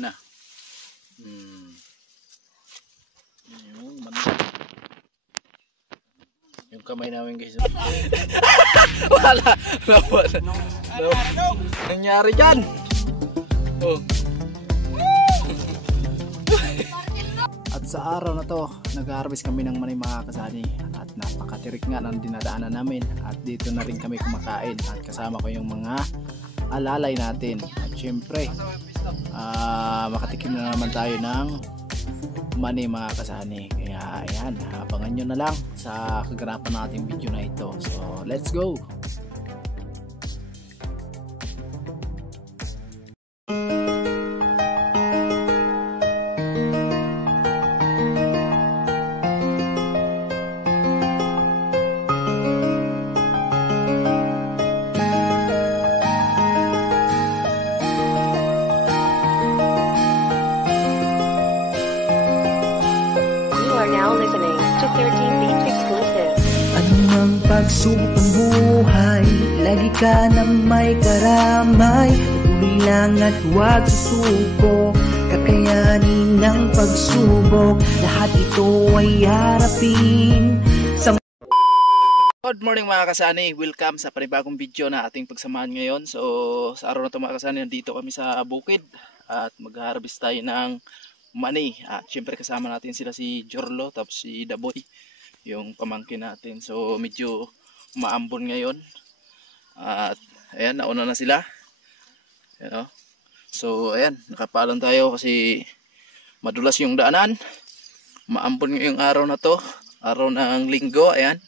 na. Yung kamay namin guys. Wala. Nangyari dyan. Oh. At sa araw na to, nag-harvest kami ng mani mga kasani. At napakatirik nga ng dinadaanan namin. At dito na rin kami kumakain. At kasama ko yung mga alalay natin. At syempre, makatikim na naman tayo ng mani mga kasani. Kaya ayan, abangan nyo na lang sa kaganapan nating video na ito. So let's go! Anumang pagsubok ng buhay, lagi ka na may karamay. Patuloy lang at huwag susuko, kakayanin ng pagsubok. Lahat ito ay harapin sa... Good morning mga kasani, welcome sa panibagong video na ating pagsamahan ngayon. So sa araw na ito mga kasani, nandito kami sa bukid at mag-harvest tayo ng mani. At syempre kasama natin sila si Jorlo tapos si Daboy, yung pamangkin natin. So medyo maambon ngayon. At ayan, nauna na sila. Ayan, so ayan, nakapalan tayo kasi madulas yung daanan. Maambon ngayong araw na to, araw ng linggo. Ayan.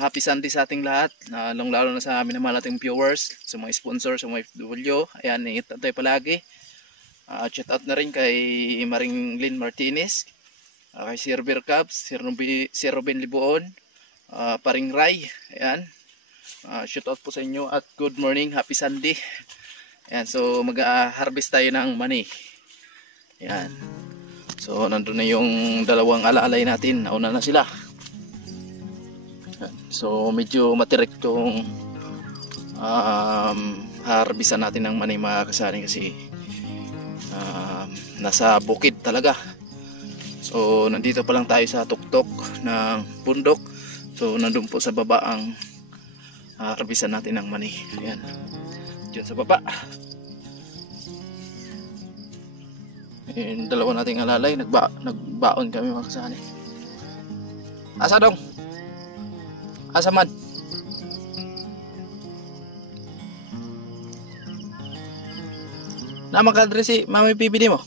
Happy Sunday sa ating lahat, lalo na sa amin naman nating viewers, sa mga sponsors, sa mga FW. Ayan, ingat tayo palagi. Shout out na rin kay Maring Lynn Martinez, kay Sir Bircabs, Sir Robin Libuon, Paring Ray. Ayan, shout out po sa inyo at good morning, happy Sunday. Ayan, so mag-harvest tayo ng mani. Ayan, so nandun na yung dalawang alalay natin, nauna na sila. Ayan, so medyo matirik yung harvestan natin ng mani mga kasani kasi nasa bukid talaga. So nandito pa lang tayo sa tuktok ng bundok. So nandun po sa baba ang harvestan natin ng mani. Ayan, diyan sa baba. Yung dalawa nating alalay, nagbaon kami mga kasani. Asa dong? Asa man? Naman ka si Mami Pipili mo?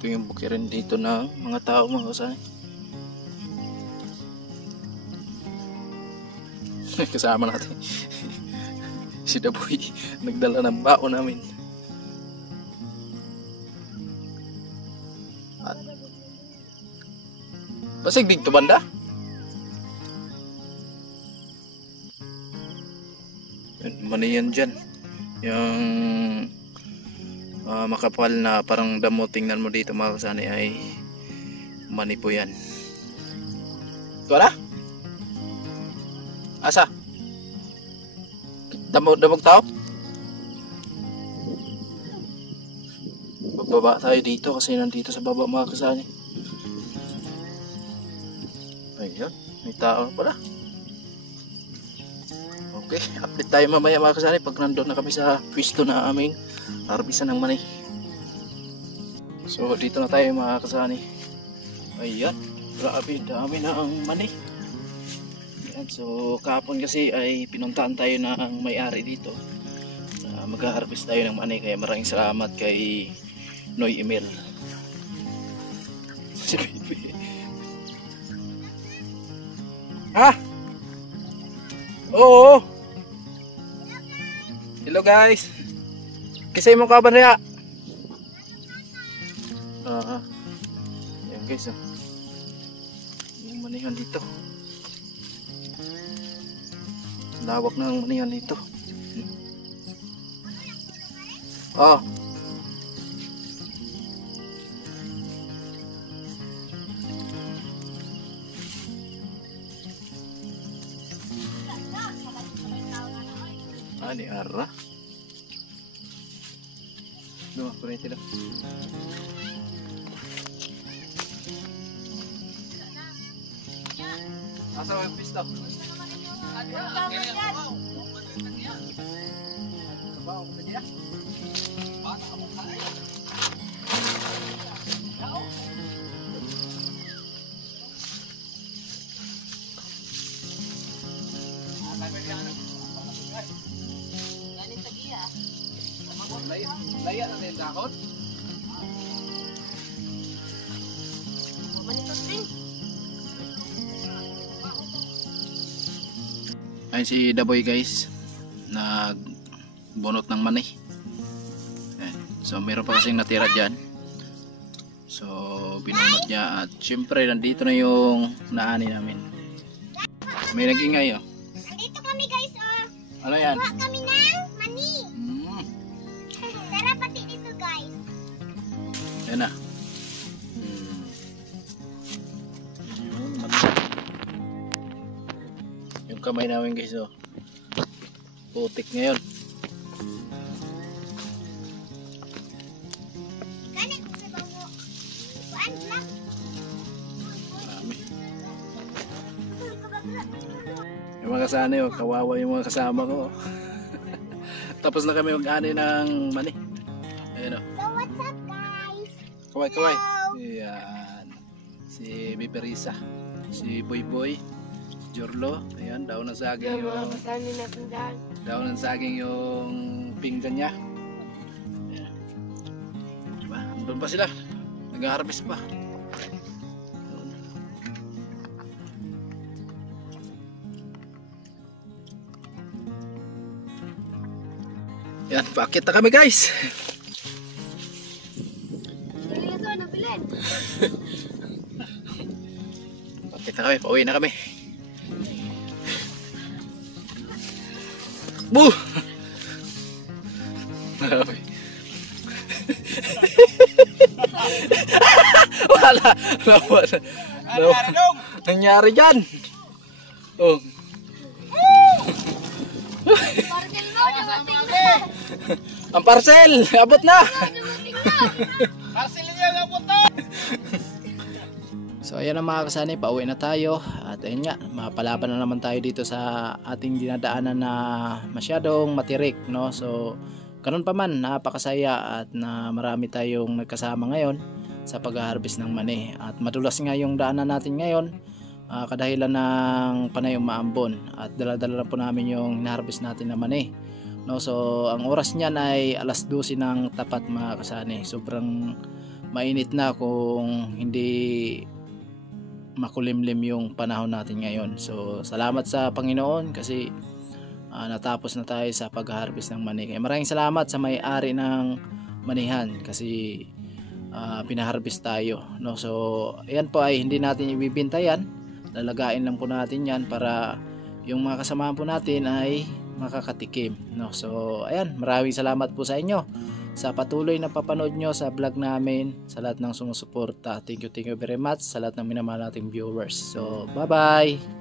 Ito yung bukirin dito ng mga tao mga kasani. Kasama natin si Daboy, nagdala ng baon namin. At basig dito banda. Mani yan dyan, yung makapal na parang damo. Tingnan mo dito mga kasani, ay mani po yan. Ito na? Asa? Damog tao? Bababa tayo dito kasi nandito sa baba mga kasani. Ayan, may tao pala. Okay, update tayo mamaya mga kasani pag nandun na kami sa pwesto na aming harvestan ng mani. So dito na tayo mga kasani. Ayan, grabe dami na ang mani. Ayan, so kahapon kasi ay pinuntahan tayo ng may-ari dito. Mag-harvest tayo ng mani, kaya maraming salamat kay Noy Emil. Si Bibi. Ha? Oo. Hello guys. Kisay mo ka ba niya? Ayan guys, yung manihan dito. Lawak na ang manihan dito. Ani ara. Duh, kurang tidak. Asa ang pisto? Kabaw ko dia. Baka mo kay. Laya na yung dahon. Ayun si Daboy guys, nagbunot ng mani. So meron pa kasing natira dyan. So binunot niya at syempre nandito na yung naani namin. May nag-ingay oh. Nandito kami guys oh. Ano yan? Kuha kami ng mani. Sarap pati dito guys. Yan na. Yun, mani. Yung kamay namin guys oh. Putik ngayon. Ganit sa bawo. Kuan lang. Marami. Yung mga kasana yun, kawawa yung mga kasama ko. Tapos na kami mag-ani ng mani. Ayan o. So what's up guys? Kaway, kaway. Ayan. Si Biberisa. Si Boy Boy. Jorlo. Ayan, daon ng saging yung... Daon ng saging yung pinggan niya. Ayan. Diba? Andun pa sila. Nag-harvest pa. Yan, pakit na kami guys. Pakit na kami, pauwi na kami. Buh! Wala. Nangyari dyan. Oh. Ang parcel, abot na. Parcel niya abot na. So ayan ang mga kasani, pauwi na tayo. At ayun nga, mapalaban na naman tayo dito sa ating dinadaanan na masyadong matirik, no? So kanon pa man, napakasaya at na marami tayong nagkasama ngayon sa pag-harvest ng mani. At madulas nga yung daanan natin ngayon, kadahilan ng panay umaambon. At dala-dala na po namin yung harvest natin na mani. No, so ang oras niyan ay alas 12 ng tapat mga kasani. Sobrang mainit na kung hindi makulimlim yung panahon natin ngayon. So salamat sa Panginoon kasi natapos na tayo sa pag-harvest ng mani. Kaya maraming salamat sa may-ari ng manihan kasi pinaharvest tayo, no? So ayan po ay hindi natin ibibenta yan. Lalagain lang po natin yan para yung mga kasamahan po natin ay makakatikim, no? So ayan, maraming salamat po sa inyo sa patuloy na papanood nyo sa vlog namin, sa lahat ng sumusuporta. Thank you very much sa lahat ng minamahal nating viewers. So bye bye.